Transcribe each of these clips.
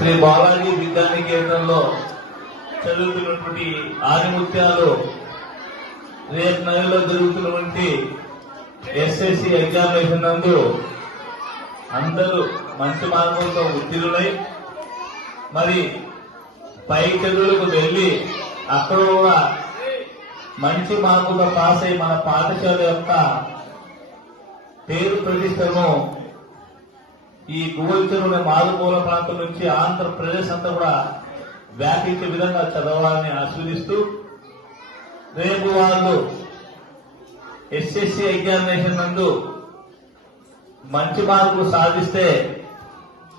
శ్రీ బాలాజీ విద్యాని కేంద్రంలో చదువుతున్నటువంటి ఆదిముత్యాలు రేపు నెలలో జరుగుతున్నటువంటి ఎస్ఎస్సి ఎగ్జామినేషన్ నందు అందరూ మంచి మార్కులతో ఉత్తీర్ణులై మరి పై చదువులకు వెళ్ళి అక్కడ కూడా మంచి మార్కులతో పాస్ అయి మన పాఠశాల యొక్క పేరు ప్రతిష్టను ఈ గువ్వల చెరువు మారుమూల ప్రాంతం నుంచి ఆంధ్రప్రదేశ్ అంతా కూడా వ్యాపించే విధంగా చదవాలని ఆస్వాదిస్తూ రేపు వాళ్ళు ఎస్ఎస్సి ఎగ్జామినేషన్ నందు మంచి మార్కులు సాధిస్తే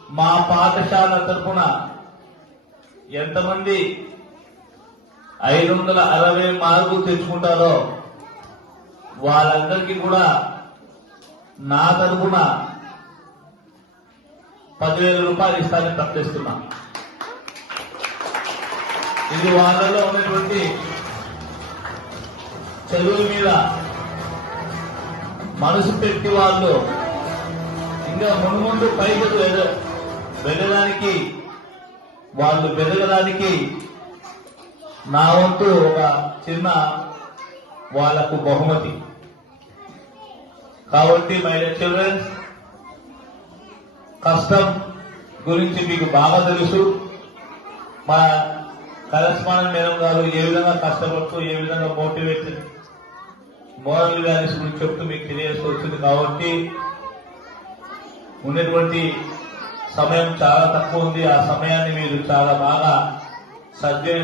మా పాఠశాల తరఫున ఎంతమంది ఐదు వందల అరవై మార్కులు తెచ్చుకుంటారో వాళ్ళందరికీ కూడా నా తరఫున పదివేల రూపాయలు ఇస్తానని తప్పిస్తున్నా ఇది వాళ్ళలో ఉన్నటువంటి చదువు మీద మనసు పెట్టి వాళ్ళు ఇంకా మున్ముందు పైకి వెళ్ళడానికి వాళ్ళు పెరగడానికి నా వంతు ఒక చిన్న వాళ్ళకు బహుమతి. కాబట్టి మై చిల్డ్రన్స్ కష్టం గురించి మీకు బాగా తెలుసు. మన కరస్పాండెంట్ మేడం గారు ఏ విధంగా కష్టపడుతూ ఏ విధంగా మోటివేట్ మోరల్ వాల్యూస్ గురించి చెప్తూ మీకు తెలియాల్సి వచ్చింది కాబట్టి ఉన్నటువంటి సమయం చాలా తక్కువ ఉంది. ఆ సమయాన్ని మీరు చాలా బాగా సద్వినియోగం